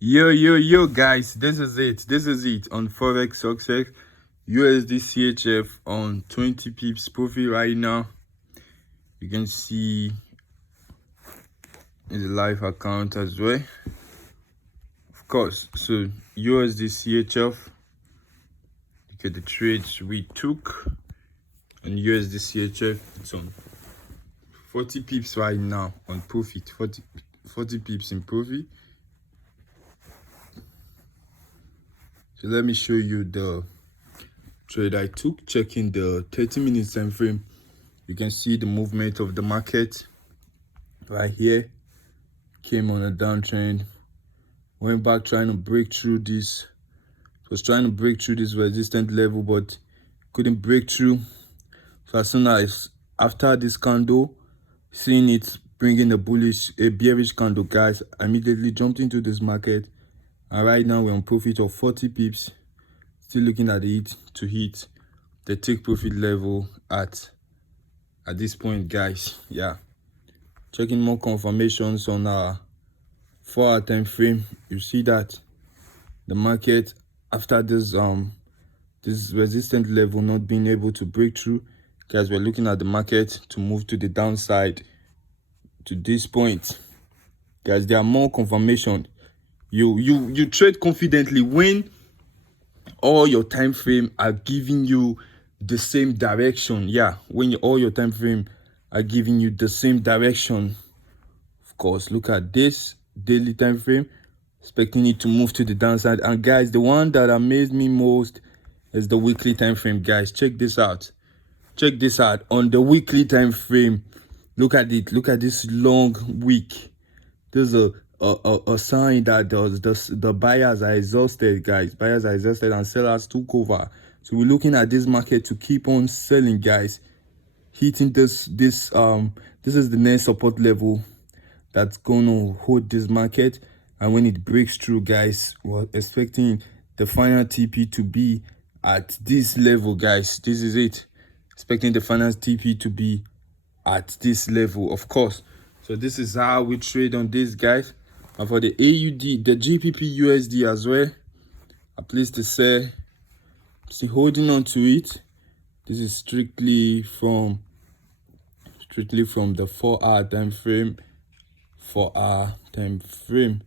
Yo, guys, this is it on Forex Success. USD CHF on 20 pips profit right now. You can see in the live account as well. Of course, so USD CHF, look at the trades we took. And USD CHF, it's on 40 pips right now on profit, 40 pips in profit. So let me show you the trade I took. Checking the 30 minutes time frame, you can see the movement of the market right here. Came on a downtrend, went back trying to break through this. It was trying to break through this resistance level, but couldn't break through. So as soon as after this candle, seeing it bringing a bearish candle, guys, I immediately jumped into this market. And right now we're on profit of 40 pips. Still looking at it to hit the take profit level at this point, guys. Yeah, checking more confirmations on our 4-hour time frame. You see that the market, after this resistance level not being able to break through, guys, we're looking at the market to move to the downside to this point. Guys, there are more confirmation. You trade confidently when all your time frame are giving you the same direction. Yeah, when all your time frame are giving you the same direction. Of course, look at this daily time frame, expecting it to move to the downside. And guys, the one that amazed me most is the weekly time frame. Guys, check this out. Check this out on the weekly time frame. Look at it. Look at this long week. There's a sign that the buyers are exhausted, guys. Buyers are exhausted and sellers took over. So we're looking at this market to keep on selling, guys. Hitting this is the next support level that's gonna hold this market. And when it breaks through, guys, we're expecting the final TP to be at this level, guys. This is it. Expecting the final TP to be at this level, of course. So this is how we trade on this, guys. And for the AUD, the GBP USD as well, I placed the sell. See, holding on to it. This is strictly from the 4-hour time frame. 4-hour time frame.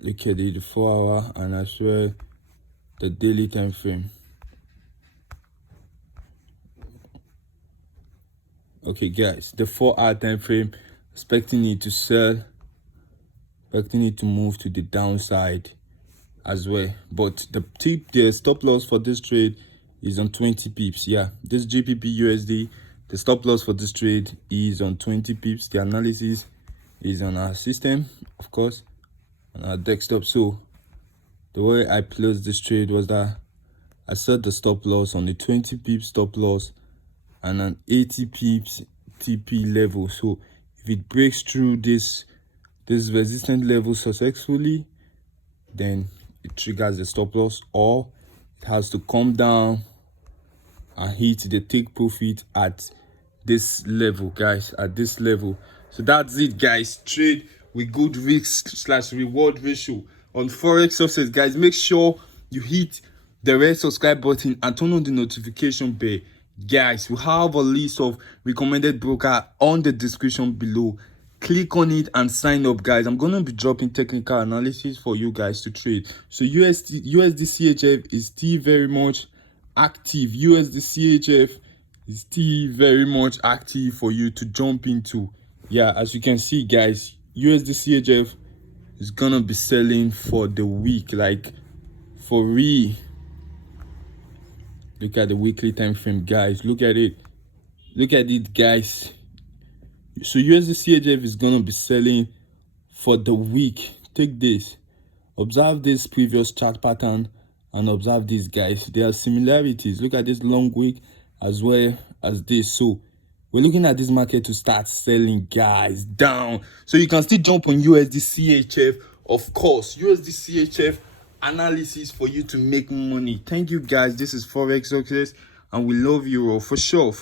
Look at it, the 4-hour and as well the daily time frame. Okay, guys, the 4-hour time frame, expecting it to sell, expecting it to move to the downside as well. But the stop loss for this trade is on 20 pips. Yeah, this GBP USD, the stop loss for this trade is on 20 pips. The analysis is on our system, of course, on our desktop. So the way I closed this trade was that I set the stop loss on the 20 pips stop loss and an 80 pips TP level. So if it breaks through this resistance level successfully, then it triggers the stop loss, or it has to come down and hit the take profit at this level, guys, at this level. So that's it, guys. Trade with good risk/reward ratio on Forex Success, guys. Make sure you hit the red subscribe button and turn on the notification bell. Guys, we have a list of recommended broker on the description below. Click on it and sign up, guys. I'm gonna be dropping technical analysis for you guys to trade. So USD CHF is still very much active. USD CHF is still very much active for you to jump into. Yeah, as you can see, guys, USD CHF is gonna be selling for the week, like for real. Look at the weekly time frame, guys. Look at it, guys. So USD CHF is gonna be selling for the week. Take this, observe this previous chart pattern and observe this, guys. There are similarities. Look at this long week as well as this. So we're looking at this market to start selling, guys, down. So you can still jump on USD CHF, of course. USD CHF analysis for you to make money. Thank you, guys. This is Forex Success, and we love you all for sure.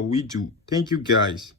We do. Thank you, guys.